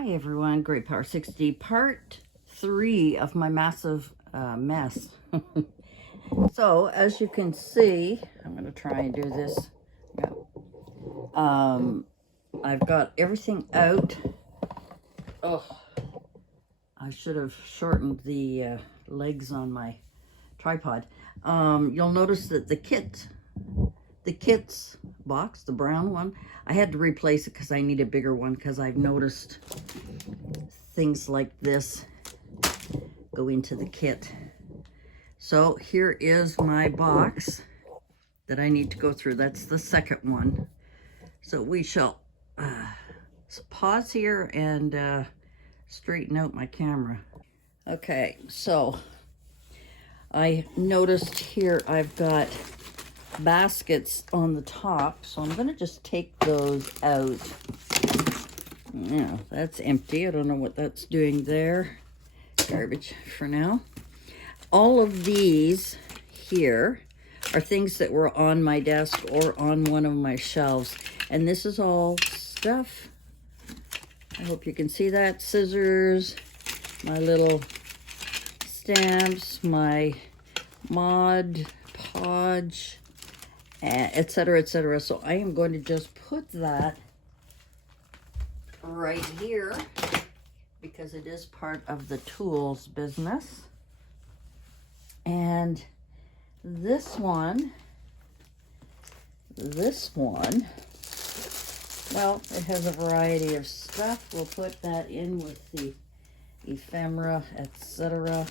Hi everyone, Great Power 60, part 3 of my massive mess. So as you can see, I'm going to try and do this. Yeah. I've got everything out. Oh, I should have shortened the legs on my tripod. You'll notice that the kits box, the brown one, I had to replace it because I need a bigger one, because I've noticed things like this go into the kit. So here is my box that I need to go through. That's the second one. So we shall pause here and straighten out my camera. Okay, so I noticed here I've got baskets on the top, so I'm going to just take those out. Yeah, that's empty. I don't know what that's doing there. Garbage for now. All of these here are things that were on my desk or on one of my shelves. And this is all stuff. I hope you can see that. Scissors, my little stamps, my Mod Podge, etc., etc. So I am going to just put that right here because it is part of the tools business. And this one, well, it has a variety of stuff. We'll put that in with the ephemera, etc.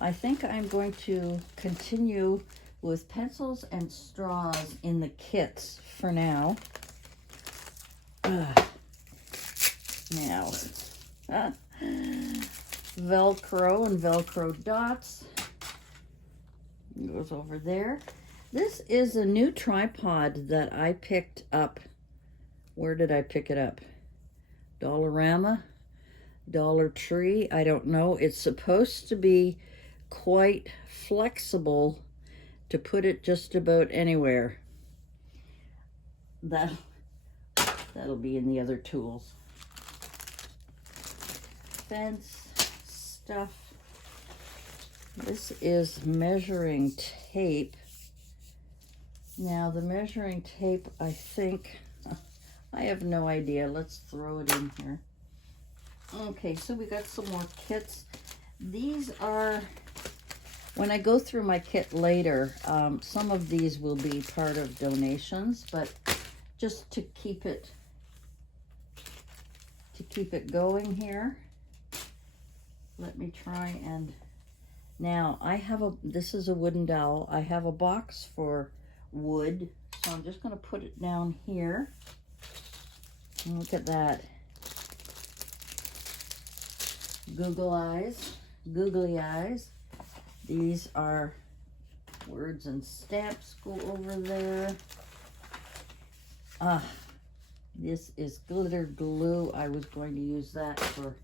I think I'm going to continue with pencils and straws in the kits for now. Now, Velcro and Velcro dots goes over there. This is a new tripod that I picked up. Where did I pick it up? Dollarama, Dollar Tree, I don't know. It's supposed to be quite flexible to put it just about anywhere. That'll be in the other tools. Fence stuff. This is measuring tape. Now the measuring tape, I think, I have no idea. Let's throw it in here. Okay, so we got some more kits. These are, when I go through my kit later, some of these will be part of donations, but just to keep it going here, let me try and, now I have this is a wooden dowel. I have a box for wood, so I'm just going to put it down here. And look at that. Googly eyes. These are words and stamps go over there. This is glitter glue. I was going to use that for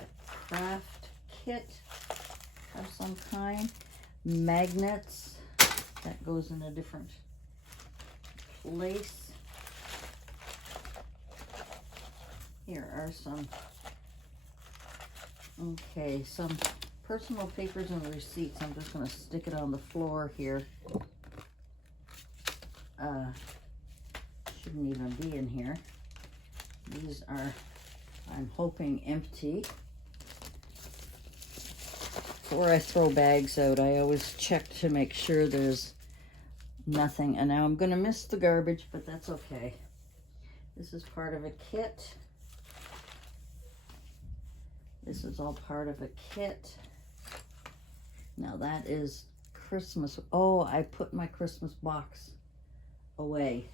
a craft kit of some kind. Magnets, that goes in a different place. Here are some, okay, some personal papers and receipts. I'm just going to stick it on the floor here. Shouldn't even be in here. These are, I'm hoping, empty. Before I throw bags out, I always check to make sure there's nothing. And now I'm going to miss the garbage, but that's okay. This is part of a kit. This is all part of a kit. Now that is Christmas. Oh, I put my Christmas box away.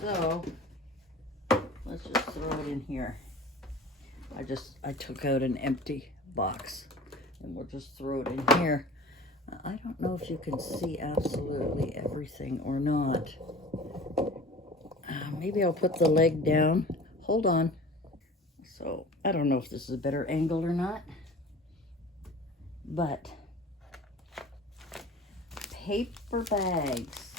So let's just throw it in here. I took out an empty box and we'll just throw it in here. I don't know if you can see absolutely everything or not. Maybe I'll put the leg down. Hold on. So I don't know if this is a better angle or not, but paper bags.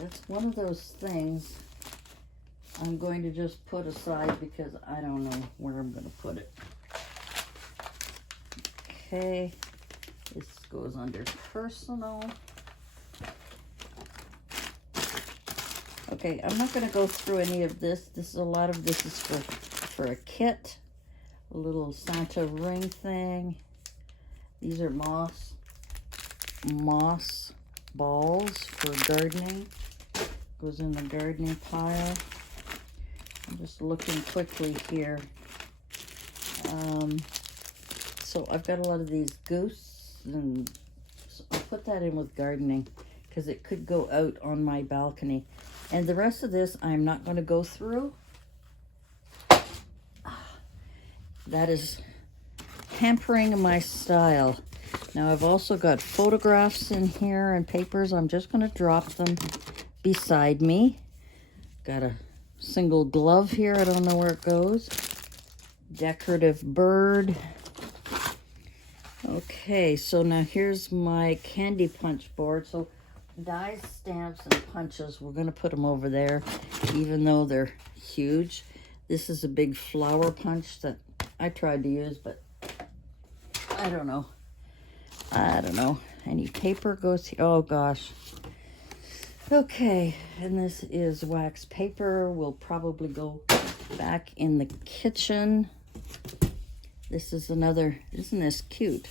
That's one of those things I'm going to just put aside because I don't know where I'm going to put it. Okay, this goes under personal. Okay, I'm not going to go through any of this. A lot of this is for a kit. A little Santa ring thing. These are moss balls for gardening. Goes in the gardening pile. I'm just looking quickly here. So I've got a lot of these goose, and so I'll put that in with gardening because it could go out on my balcony. And the rest of this I'm not going to go through. That is hampering my style. Now I've also got photographs in here and papers. I'm just going to drop them beside me. Got a single glove here. I don't know where it goes. Decorative bird. Okay, so now here's my candy punch board. So dies, stamps, and punches, we're going to put them over there, even though they're huge. This is a big flower punch that I tried to use, but I don't know. Any paper goes here. Oh, gosh. Okay, and this is wax paper. Will probably go back in the kitchen. This is another, isn't this cute?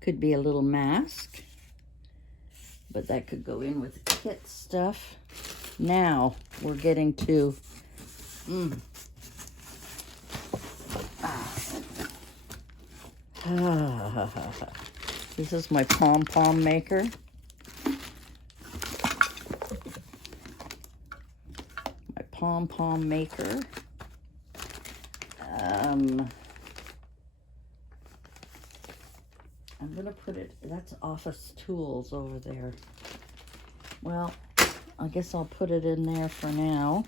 Could be a little mask, but that could go in with the kit stuff. Now we're getting to this is my pom-pom maker. My pom-pom maker. I'm gonna put it, that's office tools over there. Well, I guess I'll put it in there for now.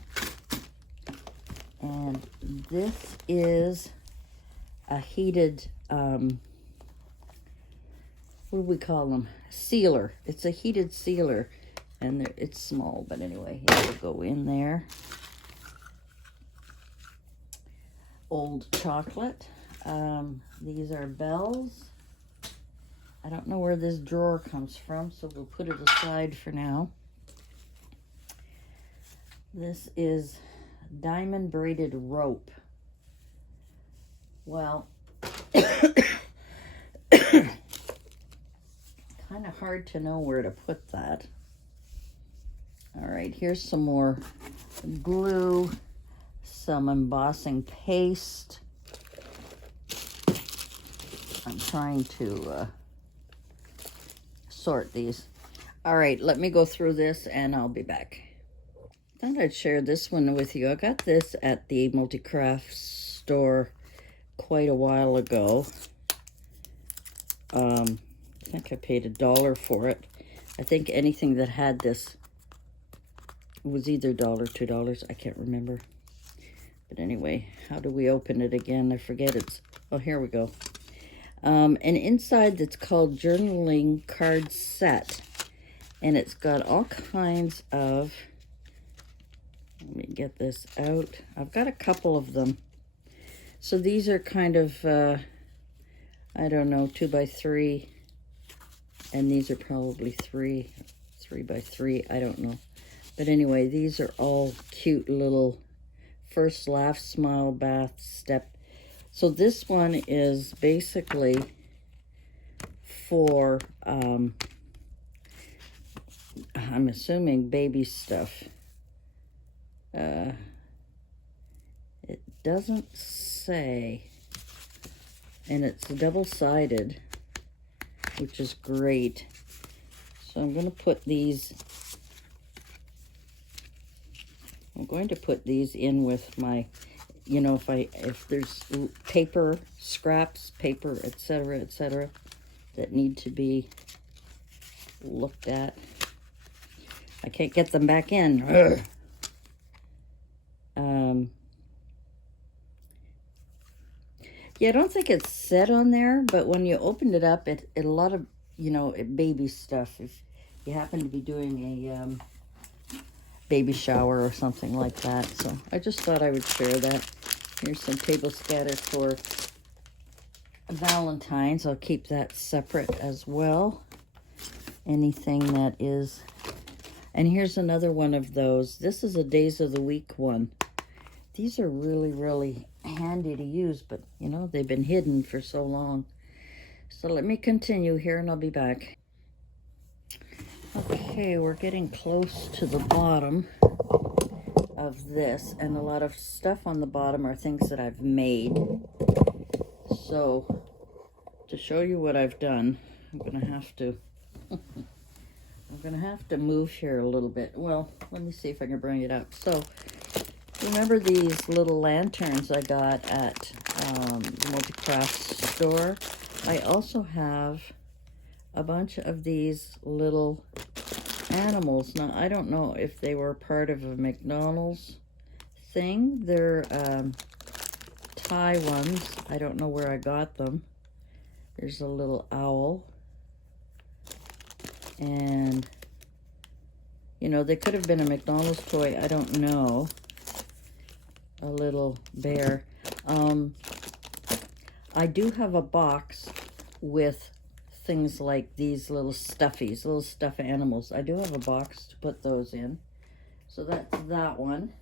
And this is a heated, what do we call them? Sealer. It's a heated sealer. And it's small, but anyway, it will go in there. Old chocolate. These are bells. I don't know where this drawer comes from, so we'll put it aside for now. This is diamond braided rope. Well, kind of hard to know where to put that. All right, here's some more glue, some embossing paste. I'm trying to sort these. All right, let me go through this and I'll be back. Thought I'd share this one with you. I got this at the Multicraft store quite a while ago. I think I paid $1 for it. I think anything that had this was either $1, $2. I can't remember. But anyway, how do we open it again? I forget it's... Oh, here we go. And inside it's called Journaling Card Set. And it's got all kinds of... Let me get this out. I've got a couple of them. So these are kind of, I don't know, 2x3. And these are probably 3x3. I don't know. But anyway, these are all cute little first laugh, smile, bath, step. So this one is basically for, I'm assuming baby stuff. It doesn't say, and it's double-sided, which is great. So I'm going to put these, in with my, you know, if there's paper, scraps, paper, etc., that need to be looked at. I can't get them back in. Ugh. Yeah, I don't think it's set on there, but when you opened it up, it a lot of, you know, baby stuff. If you happen to be doing baby shower or something like that. So I just thought I would share that. Here's some table scatter for Valentine's. I'll keep that separate as well. Anything that is, and here's another one of those. This is a days of the week one. These are really, really handy to use, but you know, they've been hidden for so long. So let me continue here and I'll be back. Okay, we're getting close to the bottom of this, and a lot of stuff on the bottom are things that I've made. So to show you what I've done, I'm gonna have to move here a little bit. Well, let me see if I can bring it up. So remember these little lanterns I got at the Multi-Craft store? I also have a bunch of these little animals. Now, I don't know if they were part of a McDonald's thing. They're Thai ones. I don't know where I got them. There's a little owl. And, you know, they could have been a McDonald's toy. I don't know. A little bear. I do have a box with things like these little stuffies, little stuffed animals. I do have a box to put those in. So that's that one.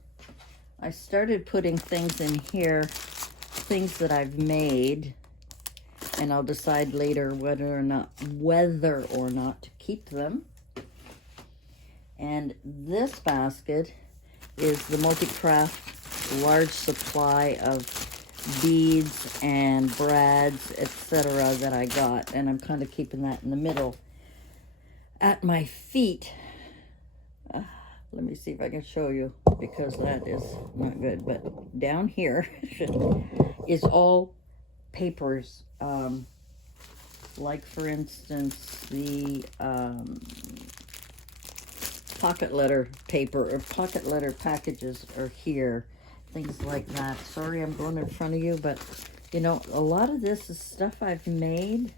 I started putting things in here, things that I've made, and I'll decide later whether or not to keep them. And this basket is the Multi-Craft large supply of beads and brads, etc. that I got, and I'm kind of keeping that in the middle. At my feet, let me see if I can show you, because that is not good, but down here is all papers, like for instance the pocket letter paper or pocket letter packages are here. Things like that. Sorry I'm going in front of you, but you know, a lot of this is stuff I've made,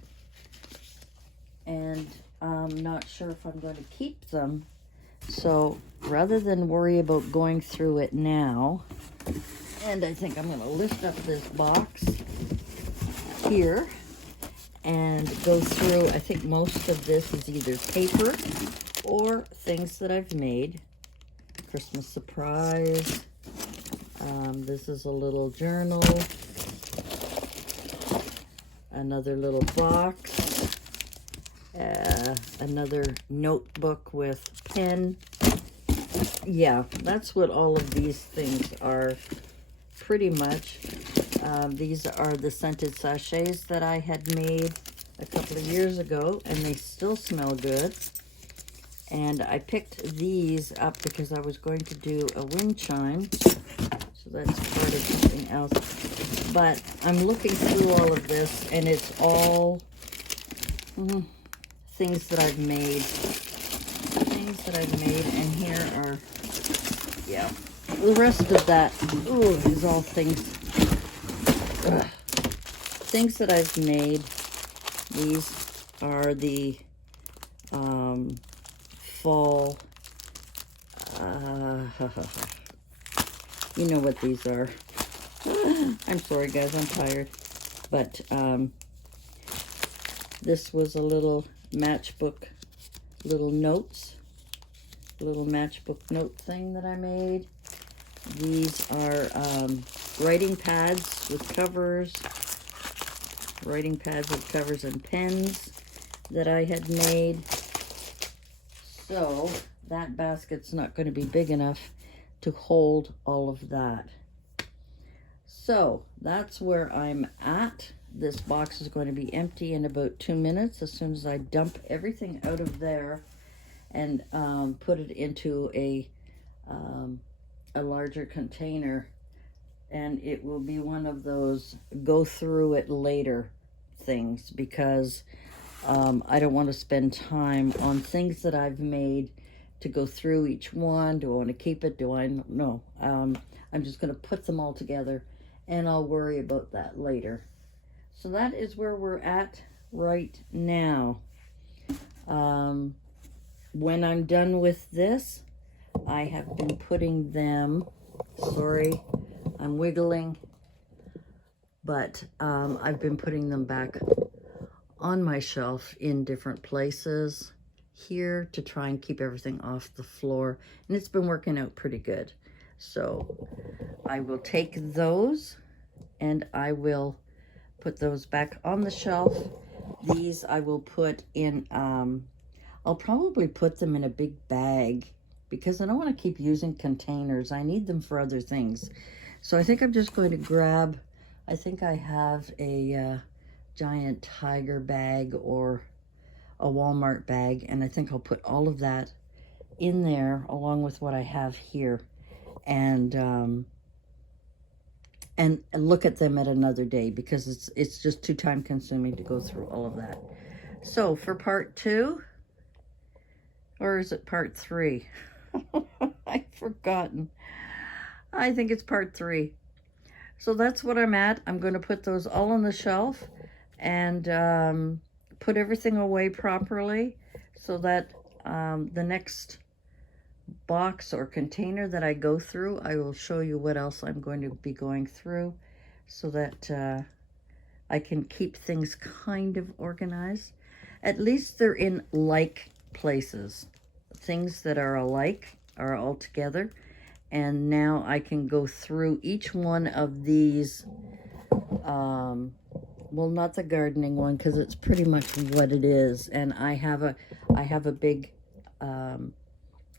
and I'm not sure if I'm going to keep them. So rather than worry about going through it now, and I think I'm going to lift up this box here and go through. I think most of this is either paper or things that I've made. Christmas surprise. This is a little journal, another little box, another notebook with pen. Yeah, that's what all of these things are, pretty much. These are the scented sachets that I had made a couple of years ago, and they still smell good. And I picked these up because I was going to do a wind chime. So that's part of something else. But I'm looking through all of this, and it's all things that I've made. Things that I've made, and here are, yeah. The rest of that, is all things, things that I've made. These are the fall, you know what these are. I'm sorry guys, I'm tired. But this was a little matchbook, little matchbook note thing that I made. These are writing pads with covers, and pens that I had made. So that basket's not going to be big enough to hold all of that. So that's where I'm at. This box is going to be empty in about 2 minutes as soon as I dump everything out of there and put it into a larger container. And it will be one of those go through it later things, because I don't want to spend time on things that I've made to go through each one. Do I want to keep it? Do I? No. I'm just going to put them all together, and I'll worry about that later. So that is where we're at right now. When I'm done with this, I have been putting them, sorry, I'm wiggling, but I've been putting them back on my shelf in different places here to try and keep everything off the floor. And it's been working out pretty good. So I will take those and I will put those back on the shelf. These I will put in, I'll probably put them in a big bag because I don't want to keep using containers. I need them for other things. So I think I'm just going to grab, I think I have a giant Tiger bag or a Walmart bag, and I think I'll put all of that in there along with what I have here, and look at them at another day because it's just too time consuming to go through all of that. So for part 2, or is it part 3? I've forgotten. I think it's part 3. So that's what I'm at. I'm going to put those all on the shelf and put everything away properly so that the next box or container that I go through, I will show you what else I'm going to be going through so that I can keep things kind of organized. At least they're in like places. Things that are alike are all together. And now I can go through each one of these, well, not the gardening one because it's pretty much what it is. And I have a big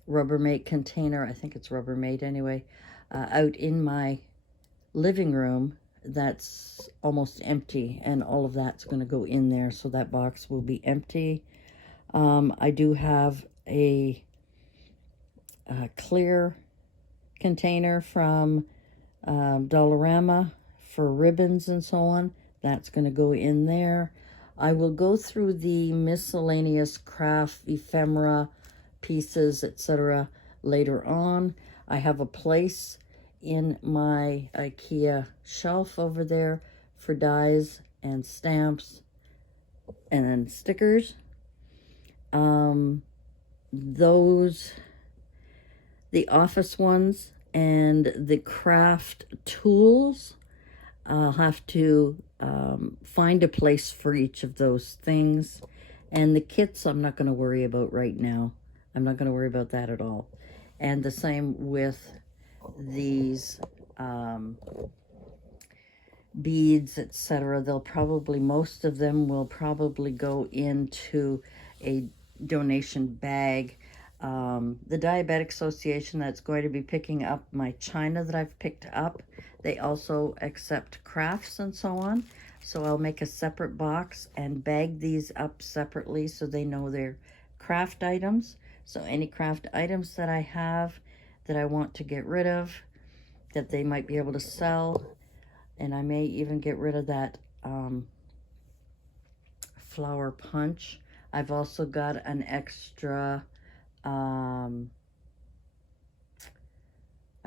Rubbermaid container, I think it's Rubbermaid anyway, out in my living room that's almost empty, and all of that's going to go in there, so that box will be empty. I do have a clear container from Dollarama for ribbons and so on. That's going to go in there. I will go through the miscellaneous craft ephemera pieces, etc. later on. I have a place in my IKEA shelf over there for dies and stamps and then stickers. Those, the office ones and the craft tools, I'll have to find a place for each of those things. And the kits I'm not going to worry about right now. I'm not going to worry about that at all. And the same with these beads, etc. They'll probably, most of them will probably go into a donation bag. The Diabetic Association that's going to be picking up my china that I've picked up, they also accept crafts and so on. So I'll make a separate box and bag these up separately so they know they're craft items. So any craft items that I have that I want to get rid of, that they might be able to sell, and I may even get rid of that flower punch. I've also got an extra, I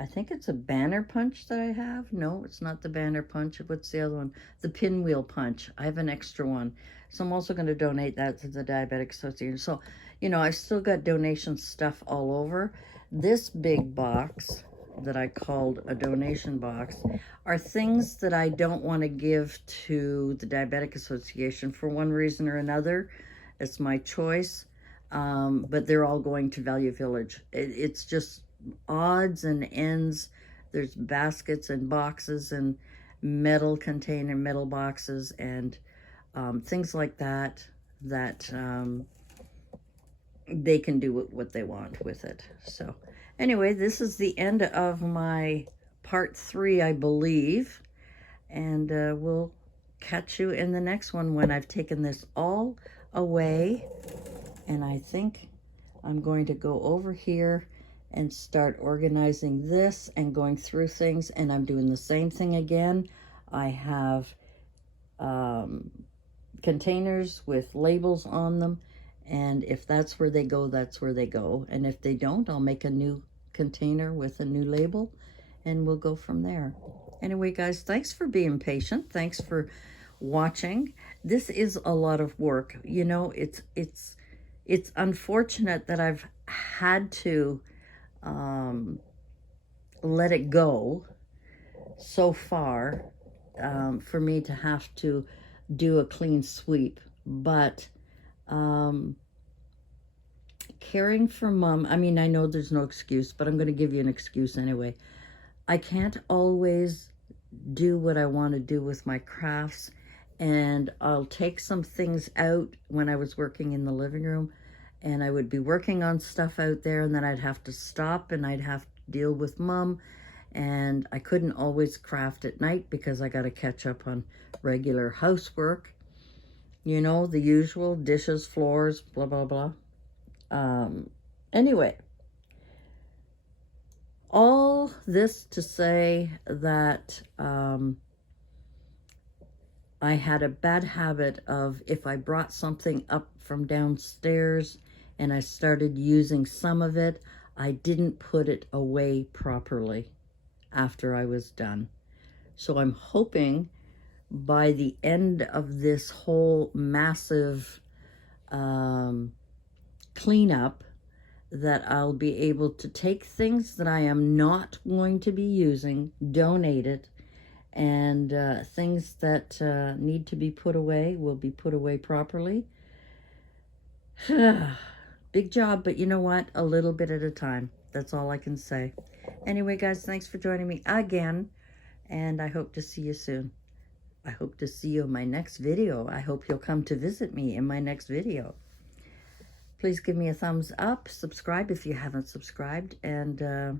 think it's a banner punch that I have. No, it's not the banner punch. What's the other one? The pinwheel punch. I have an extra one. So I'm also going to donate that to the Diabetic Association. So, you know, I've still got donation stuff all over. This big box that I called a donation box are things that I don't want to give to the Diabetic Association for one reason or another. It's my choice. But they're all going to Value Village. It's just odds and ends. There's baskets and boxes and metal boxes and things like that they can do what they want with it. So anyway, this is the end of my part 3, I believe, and we'll catch you in the next one when I've taken this all away. And I think I'm going to go over here and start organizing this and going through things. And I'm doing the same thing again. I have containers with labels on them. And if that's where they go, that's where they go. And if they don't, I'll make a new container with a new label and we'll go from there. Anyway, guys, thanks for being patient. Thanks for watching. This is a lot of work. You know, it's unfortunate that I've had to let it go so far for me to have to do a clean sweep. But caring for Mom, I mean, I know there's no excuse, but I'm going to give you an excuse anyway. I can't always do what I want to do with my crafts, and I'll take some things out when I was working in the living room, and I would be working on stuff out there, and then I'd have to stop and I'd have to deal with Mom, and I couldn't always craft at night because I got to catch up on regular housework, you know, the usual dishes, floors, blah, blah, blah. Anyway, all this to say that I had a bad habit of, if I brought something up from downstairs and I started using some of it, I didn't put it away properly after I was done. So I'm hoping by the end of this whole massive cleanup that I'll be able to take things that I am not going to be using, donate it, and things that need to be put away will be put away properly. Big job, but you know what? A little bit at a time. That's all I can say. Anyway, guys, thanks for joining me again, and I hope to see you soon. I hope to see you in my next video. I hope you'll come to visit me in my next video. Please give me a thumbs up, subscribe if you haven't subscribed, and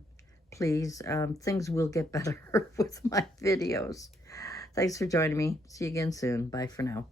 please, things will get better with my videos. Thanks for joining me. See you again soon. Bye for now.